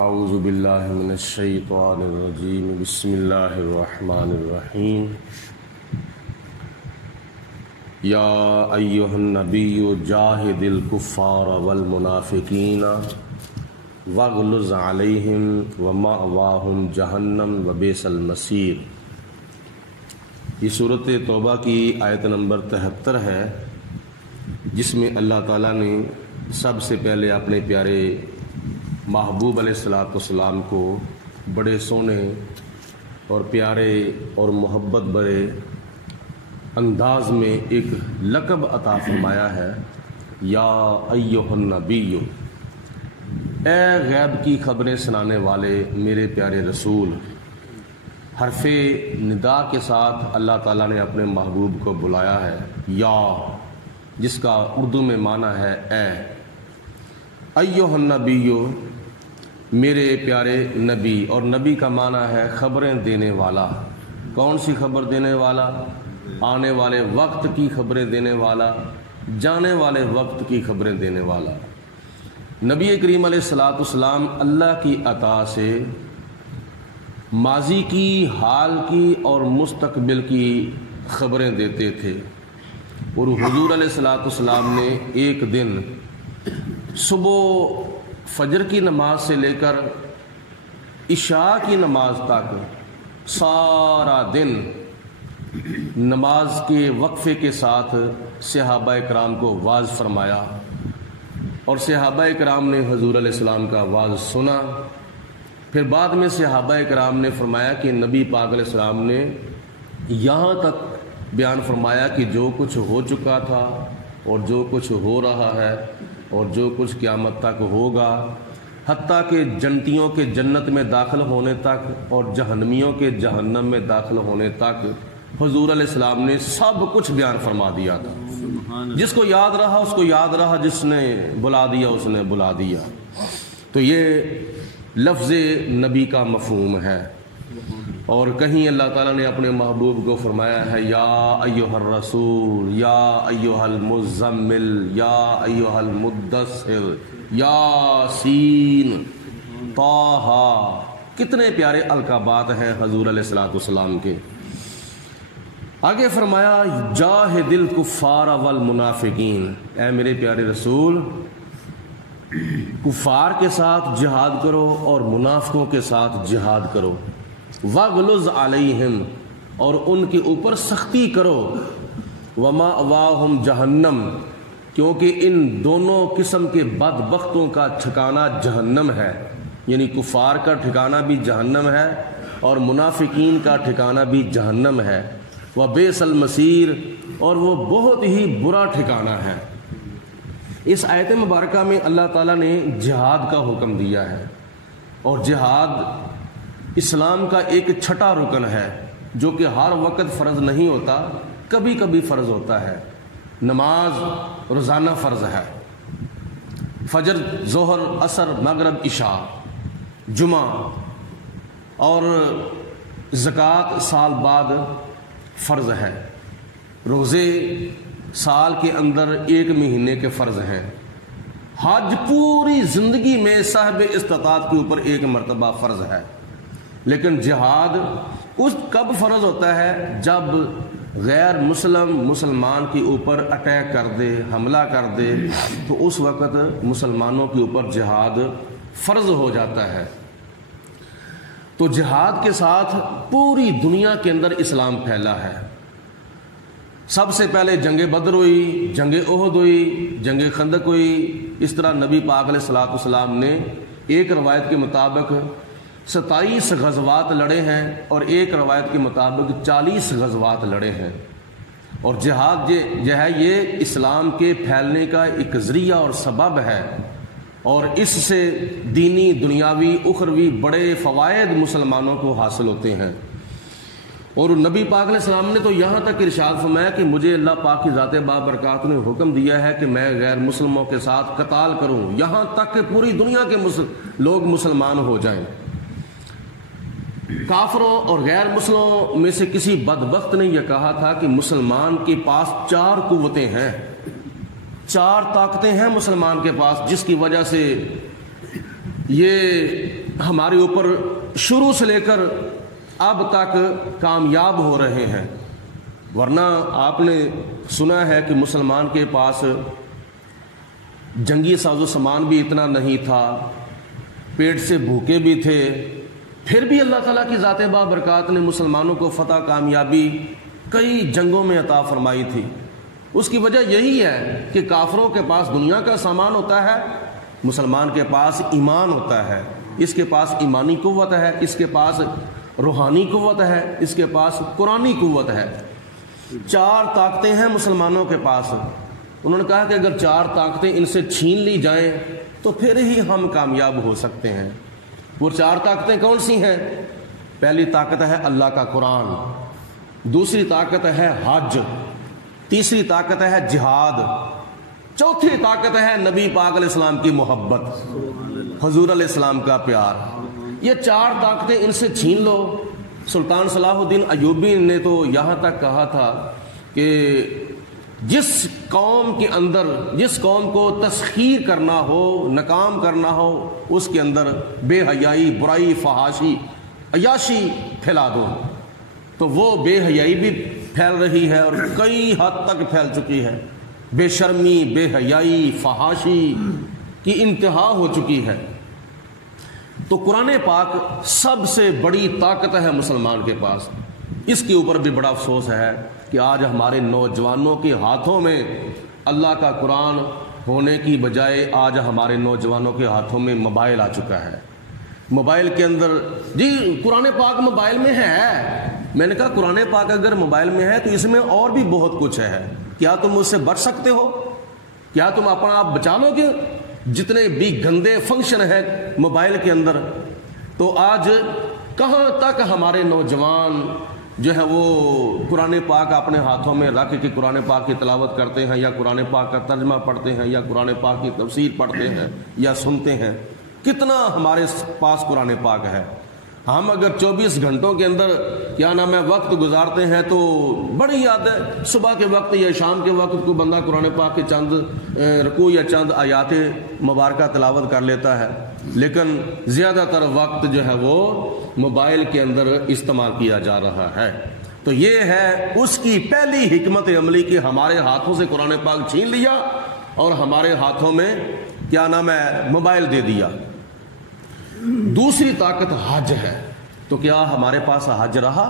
اعوذ باللہ من الشیطان الرجیم بسم اللہ الرحمن الرحیم یا ایہا النبی جاہد الکفار والمنافقین واغلظ علیہم ومأواہم جہنم وبئس المصیر۔ یہ سورۃ توبہ کی آیت نمبر 73 ہے، جس میں اللہ تعالیٰ نے سب سے پہلے اپنے پیارے محبوب علیہ الصلوۃ والسلام کو بڑے سونے اور پیارے اور محبت بھرے انداز میں ایک لقب عطا فرمایا ہے، یا ایھا النبی، اے غیب کی خبریں سنانے والے میرے پیارے رسول۔ حرف ندا کے ساتھ اللہ تعالیٰ نے اپنے محبوب کو بلایا ہے، یا، جس کا اردو میں معنی ہے اے۔ ایھا النبی، میرے پیارے نبی، اور نبی کا معنی ہے خبریں دینے والا۔ کون سی خبر دینے والا؟ آنے والے وقت کی خبریں دینے والا، جانے والے وقت کی خبریں دینے والا۔ نبی کریم علیہ الصلوۃ والسلام اللہ کی عطا سے ماضی کی، حال کی اور مستقبل کی خبریں دیتے تھے، اور حضور علیہ الصلوۃ والسلام نے ایک دن صبح فجر کی نماز سے لے کر عشاء کی نماز تک سارا دن نماز کے وقفے کے ساتھ صحابہ کرام کو واعظ فرمایا، اور صحابہ کرام نے حضور علیہ السلام کا واعظ سنا۔ پھر بعد میں صحابہ کرام نے فرمایا کہ نبی پاک علیہ السلام نے یہاں تک بیان فرمایا کہ جو کچھ ہو چکا تھا اور جو کچھ ہو رہا ہے اور جو کچھ قیامت تک ہوگا، حتیٰ کہ جنتیوں کے جنت میں داخل ہونے تک اور جہنمیوں کے جہنم میں داخل ہونے تک حضور علیہ السلام نے سب کچھ بیان فرما دیا تھا۔ جس کو یاد رہا اس کو یاد رہا، جس نے بلا دیا اس نے بلا دیا۔ تو یہ لفظ نبی کا مفہوم ہے۔ اور کہیں اللہ تعالیٰ نے اپنے محبوب کو فرمایا ہے، یا ایھا الرسول، یا ایھا المزمل، یا ایھا المدثر، یاسین، طٰہٰ۔ کتنے پیارے القابات ہیں حضور علیہ الصلوۃ والسلام کے۔ آگے فرمایا، جاہد الکفار والمنافقین، اے میرے پیارے رسول، کفار کے ساتھ جہاد کرو اور منافقوں کے ساتھ جہاد کرو۔ واغلظ علیہم، اور ان کے اوپر سختی کرو۔ ومأواہم جہنم، کیونکہ ان دونوں قسم کے بدبختوں کا ٹھکانہ جہنم ہے، یعنی کفار کا ٹھکانہ بھی جہنم ہے اور منافقین کا ٹھکانہ بھی جہنم ہے۔ وبئس المصیر، اور وہ بہت ہی برا ٹھکانہ ہے۔ اس آیت مبارکہ میں اللہ تعالیٰ نے جہاد کا حکم دیا ہے، اور جہاد اسلام کا ایک چھٹا رکن ہے، جو کہ ہر وقت فرض نہیں ہوتا، کبھی کبھی فرض ہوتا ہے۔ نماز روزانہ فرض ہے، فجر، ظہر، عصر، مغرب، عشاء، جمعہ، اور زکوٰۃ سال بعد فرض ہے۔ روزے سال کے اندر ایک مہینے کے فرض ہیں۔ حج پوری زندگی میں صاحب استطاعت کے اوپر ایک مرتبہ فرض ہے۔ لیکن جہاد اس کب فرض ہوتا ہے؟ جب غیر مسلمان کے اوپر اٹیک کر دے، حملہ کر دے، تو اس وقت مسلمانوں کے اوپر جہاد فرض ہو جاتا ہے۔ تو جہاد کے ساتھ پوری دنیا کے اندر اسلام پھیلا ہے۔ سب سے پہلے جنگ بدر ہوئی، جنگ احد ہوئی، جنگ خندق ہوئی۔ اس طرح نبی پاک علیہ الصلوۃ والسلام نے ایک روایت کے مطابق 27 غزوات لڑے ہیں، اور ایک روایت کے مطابق 40 غزوات لڑے ہیں۔ اور جہاد جو ہے یہ اسلام کے پھیلنے کا ایک ذریعہ اور سبب ہے، اور اس سے دینی، دنیاوی، اخروی بڑے فوائد مسلمانوں کو حاصل ہوتے ہیں۔ اور نبی پاک علیہ السلام نے تو یہاں تک ارشاد فرمایا کہ مجھے اللہ پاک کی ذات بابرکات نے حکم دیا ہے کہ میں غیر مسلموں کے ساتھ قتال کروں، یہاں تک کہ پوری دنیا کے لوگ مسلمان ہو جائیں۔ کافروں اور غیر مسلموں میں سے کسی بدبخت نے یہ کہا تھا کہ مسلمان کے پاس 4 قوتیں ہیں، 4 طاقتیں ہیں مسلمان کے پاس، جس کی وجہ سے یہ ہمارے اوپر شروع سے لے کر اب تک کامیاب ہو رہے ہیں، ورنہ آپ نے سنا ہے کہ مسلمان کے پاس جنگی ساز و سامان بھی اتنا نہیں تھا، پیٹ سے بھوکے بھی تھے، پھر بھی اللہ تعالیٰ کی ذات بابرکات نے مسلمانوں کو فتح کامیابی کئی جنگوں میں عطا فرمائی تھی۔ اس کی وجہ یہی ہے کہ کافروں کے پاس دنیا کا سامان ہوتا ہے، مسلمان کے پاس ایمان ہوتا ہے، اس کے پاس ایمانی قوت ہے، اس کے پاس روحانی قوت ہے، اس کے پاس قرآنی قوت ہے۔ 4 طاقتیں ہیں مسلمانوں کے پاس۔ انہوں نے کہا کہ اگر 4 طاقتیں ان سے چھین لی جائیں تو پھر ہی ہم کامیاب ہو سکتے ہیں۔ وہ 4 طاقتیں کون سی ہیں؟ پہلی طاقت ہے اللہ کا قرآن، دوسری طاقت ہے حج، تیسری طاقت ہے جہاد، چوتھی طاقت ہے نبی پاک علیہ السلام کی محبت، حضور علیہ السلام کا پیار۔ یہ 4 طاقتیں ان سے چھین لو۔ سلطان صلاح الدین ایوبی نے تو یہاں تک کہا تھا کہ جس قوم کے اندر، جس قوم کو تسخیر کرنا ہو، ناکام کرنا ہو، اس کے اندر بے حیائی، برائی، فحاشی، عیاشی پھیلا دو، تو وہ بے حیائی بھی پھیل رہی ہے اور کئی حد تک پھیل چکی ہے۔ بے شرمی، بے حیائی، فحاشی کی انتہا ہو چکی ہے۔ تو قرآن پاک سب سے بڑی طاقت ہے مسلمان کے پاس۔ اس کے اوپر بھی بڑا افسوس ہے کہ آج ہمارے نوجوانوں کے ہاتھوں میں اللہ کا قرآن ہونے کی بجائے آج ہمارے نوجوانوں کے ہاتھوں میں موبائل آ چکا ہے۔ موبائل کے اندر جی قرآن پاک موبائل میں ہے۔ میں نے کہا قرآن پاک اگر موبائل میں ہے تو اس میں اور بھی بہت کچھ ہے، کیا تم اس سے بچ سکتے ہو؟ کیا تم اپنا آپ بچا لو گے؟ جتنے بھی گندے فنکشن ہیں موبائل کے اندر۔ تو آج کہاں تک ہمارے نوجوان جو ہے وہ قرآن پاک اپنے ہاتھوں میں رکھ کے قرآن پاک کی تلاوت کرتے ہیں، یا قرآن پاک کا ترجمہ پڑھتے ہیں، یا قرآن پاک کی تفسیر پڑھتے ہیں یا سنتے ہیں۔ کتنا ہمارے پاس قرآن پاک ہے؟ ہم اگر 24 گھنٹوں کے اندر کیا نام ہے وقت گزارتے ہیں تو بڑی یاد ہے صبح کے وقت یا شام کے وقت کو بندہ قرآن پاک کے چند رکوع یا چند آیات مبارکہ تلاوت کر لیتا ہے، لیکن زیادہ تر وقت جو ہے وہ موبائل کے اندر استعمال کیا جا رہا ہے۔ تو یہ ہے اس کی پہلی حکمت عملی کہ ہمارے ہاتھوں سے قرآن پاک چھین لیا اور ہمارے ہاتھوں میں کیا نام ہے موبائل دے دیا۔ دوسری طاقت حج ہے۔ تو کیا ہمارے پاس حج رہا؟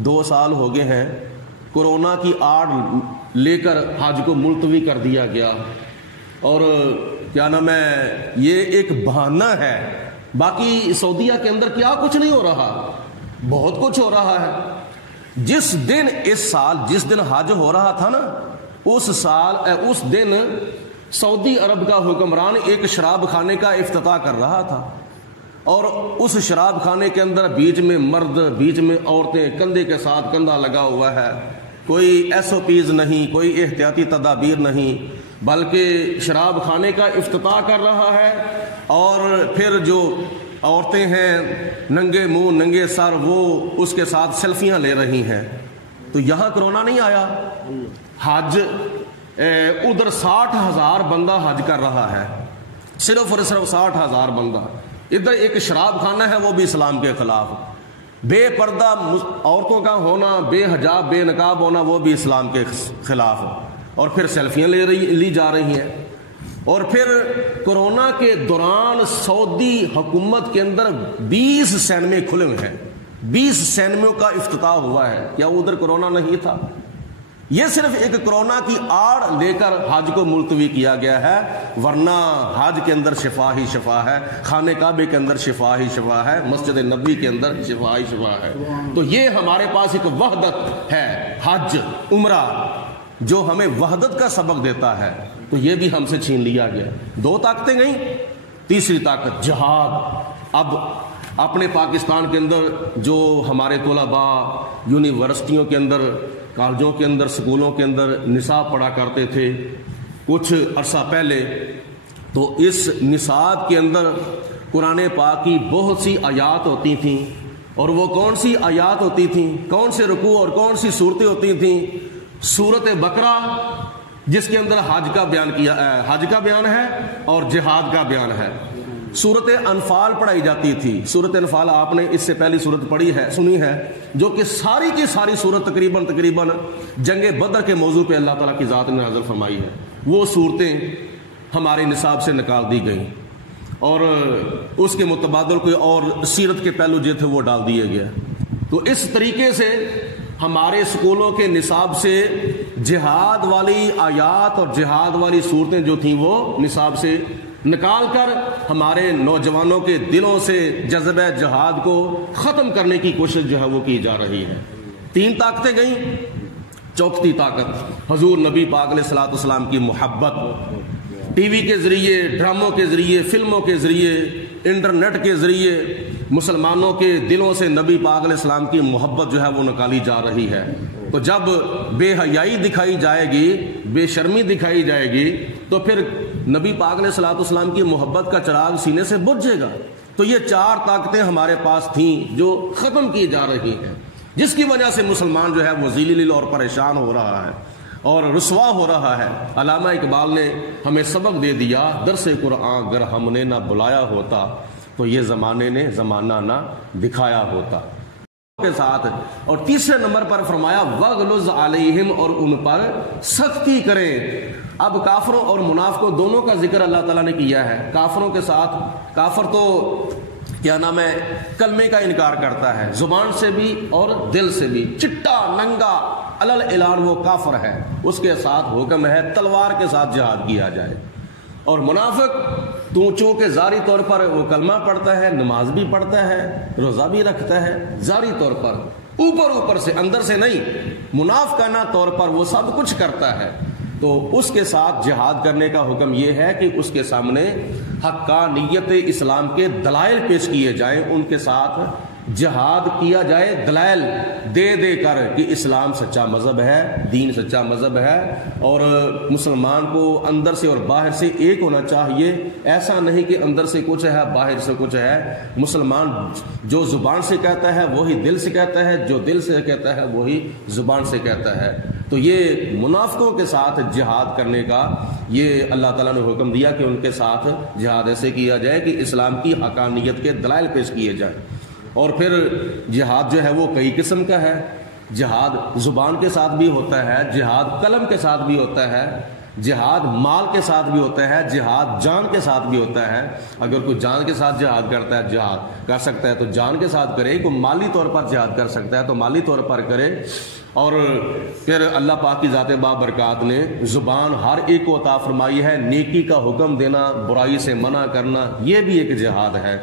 2 سال ہو گئے ہیں، کورونا کی آڑ لے کر حج کو ملتوی کر دیا گیا، اور کیا نام ہے یہ ایک بہانہ ہے۔ باقی سعودیہ کے اندر کیا کچھ نہیں ہو رہا، بہت کچھ ہو رہا ہے۔ جس دن اس سال جس دن حج ہو رہا تھا نا، اس دن سعودی عرب کا حکمران ایک شراب خانے کا افتتاح کر رہا تھا، اور اس شراب خانے کے اندر بیچ میں مرد، بیچ میں عورتیں، کندھے کے ساتھ کندھا لگا ہوا ہے، کوئی SOPs نہیں، کوئی احتیاطی تدابیر نہیں، بلکہ شراب خانے کا افتتاح کر رہا ہے، اور پھر جو عورتیں ہیں ننگے منہ ننگے سر وہ اس کے ساتھ سیلفیاں لے رہی ہیں۔ تو یہاں کرونا نہیں آیا، حج ادھر 60,000 بندہ حج کر رہا ہے، صرف اور صرف 60,000 بندہ۔ ادھر ایک شراب خانہ ہے وہ بھی اسلام کے خلاف، بے پردہ عورتوں کا ہونا، بے حجاب بے نقاب ہونا وہ بھی اسلام کے خلاف، اور پھر سیلفیاں لی جا رہی ہیں۔ اور پھر کورونا کے دوران سعودی حکومت کے اندر 20 سینمے کھلے ہوئے ہیں، 20 سینموں کا افتتاح ہوا ہے۔ کیا ادھر کورونا نہیں تھا؟ یہ صرف ایک کورونا کی آڑ لے کر حج کو ملتوی کیا گیا ہے، ورنہ حج کے اندر شفا ہی شفا ہے، خانہ کعبے کے اندر شفا ہی شفا ہے، مسجد نبوی کے اندر شفا ہی شفا ہے۔ تو یہ ہمارے پاس ایک وحدت ہے، حج عمرہ، جو ہمیں وحدت کا سبق دیتا ہے، تو یہ بھی ہم سے چھین لیا گیا۔ 2 طاقتیں گئیں، تیسری طاقت جہاد۔ اب اپنے پاکستان کے اندر جو ہمارے طلباء یونیورسٹیوں کے اندر، کالجوں کے اندر، سکولوں کے اندر نصاب پڑھا کرتے تھے کچھ عرصہ پہلے، تو اس نصاب کے اندر قرآن پاک کی بہت سی آیات ہوتی تھیں، اور وہ کون سی آیات ہوتی تھیں، کون سے رکوع اور کون سی صورتیں ہوتی تھیں؟ سورت بقرہ، جس کے اندر حج کا بیان ہے اور جہاد کا بیان ہے، سورت انفال پڑھائی جاتی تھی. سورت انفال آپ نے اس سے پہلی سورت پڑھی ہے, سنی ہے, جو کہ ساری کی ساری سورت تقریباً جنگ بدر کے موضوع پہ اللہ تعالیٰ کی ذات نے نازل فرمائی ہے. وہ صورتیں ہمارے نصاب سے نکال دی گئیں اور اس کے متبادل کوئی اور سیرت کے پہلو جو تھے وہ ڈال دیے گئے. تو اس طریقے سے ہمارے اسکولوں کے نصاب سے جہاد والی آیات اور جہاد والی صورتیں جو تھیں وہ نصاب سے نکال کر ہمارے نوجوانوں کے دلوں سے جذبہ جہاد کو ختم کرنے کی کوشش جو ہے وہ کی جا رہی ہے. 3 طاقتیں گئیں. چوتھی طاقت حضور نبی پاک علیہ الصلوۃ والسلام کی محبت. ٹی وی کے ذریعے, ڈراموں کے ذریعے, فلموں کے ذریعے, انٹرنیٹ کے ذریعے مسلمانوں کے دلوں سے نبی پاک علیہ السلام کی محبت جو ہے وہ نکالی جا رہی ہے. تو جب بے حیائی دکھائی جائے گی, بے شرمی دکھائی جائے گی, تو پھر نبی پاک علیہ الصلوۃ والسلام کی محبت کا چراغ سینے سے بجھ جائے گا. تو یہ 4 طاقتیں ہمارے پاس تھیں جو ختم کی جا رہی ہیں, جس کی وجہ سے مسلمان جو ہے وہ ذلیل اور پریشان ہو رہا ہے اور رسوا ہو رہا ہے. علامہ اقبال نے ہمیں سبق دے دیا, درس قرآن اگر ہم نے نہ بلایا ہوتا تو یہ زمانے نے زمانہ نہ دکھایا ہوتا کے ساتھ. اور تیسرے نمبر پر فرمایا وغلظ علیہم, اور ان پر سختی کریں. اب کافروں اور منافقوں دونوں کا ذکر اللہ تعالیٰ نے کیا ہے. کافروں کے ساتھ, کافر تو کیا نام ہے, کلمے کا انکار کرتا ہے, زبان سے بھی اور دل سے بھی, چٹا ننگا علل اعلان وہ کافر ہے. اس کے ساتھ حکم ہے تلوار کے ساتھ جہاد کیا جائے. اور منافق تو چونکہ ظاہری طور پر وہ کلمہ پڑھتا ہے, نماز بھی پڑھتا ہے, روزہ بھی رکھتا ہے, ظاہری طور پر, اوپر سے, اندر سے نہیں, منافقانہ طور پر وہ سب کچھ کرتا ہے. تو اس کے ساتھ جہاد کرنے کا حکم یہ ہے کہ اس کے سامنے حقانیت اسلام کے دلائل پیش کیے جائیں, ان کے ساتھ جہاد کیا جائے دلائل دے کر کہ اسلام سچا مذہب ہے, دین سچا مذہب ہے, اور مسلمان کو اندر سے اور باہر سے ایک ہونا چاہیے. ایسا نہیں کہ اندر سے کچھ ہے باہر سے کچھ ہے. مسلمان جو زبان سے کہتا ہے وہی دل سے کہتا ہے, جو دل سے کہتا ہے وہی زبان سے کہتا ہے. تو یہ منافقوں کے ساتھ جہاد کرنے کا یہ اللہ تعالیٰ نے حکم دیا کہ ان کے ساتھ جہاد ایسے کیا جائے کہ اسلام کی حقانیت کے دلائل پیش کیے جائیں. اور پھر جہاد جو ہے وہ کئی قسم کا ہے. جہاد زبان کے ساتھ بھی ہوتا ہے, جہاد قلم کے ساتھ بھی ہوتا ہے, جہاد مال کے ساتھ بھی ہوتا ہے, جہاد جان کے ساتھ بھی ہوتا ہے. اگر کوئی جان کے ساتھ جہاد کرتا ہے, جہاد کر سکتا ہے تو جان کے ساتھ کرے, کوئی مالی طور پر جہاد کر سکتا ہے تو مالی طور پر کرے. اور پھر اللہ پاک کی ذات بابرکات نے زبان ہر ایک کو عطا فرمائی ہے. نیکی کا حکم دینا, برائی سے منع کرنا, یہ بھی ایک جہاد ہے.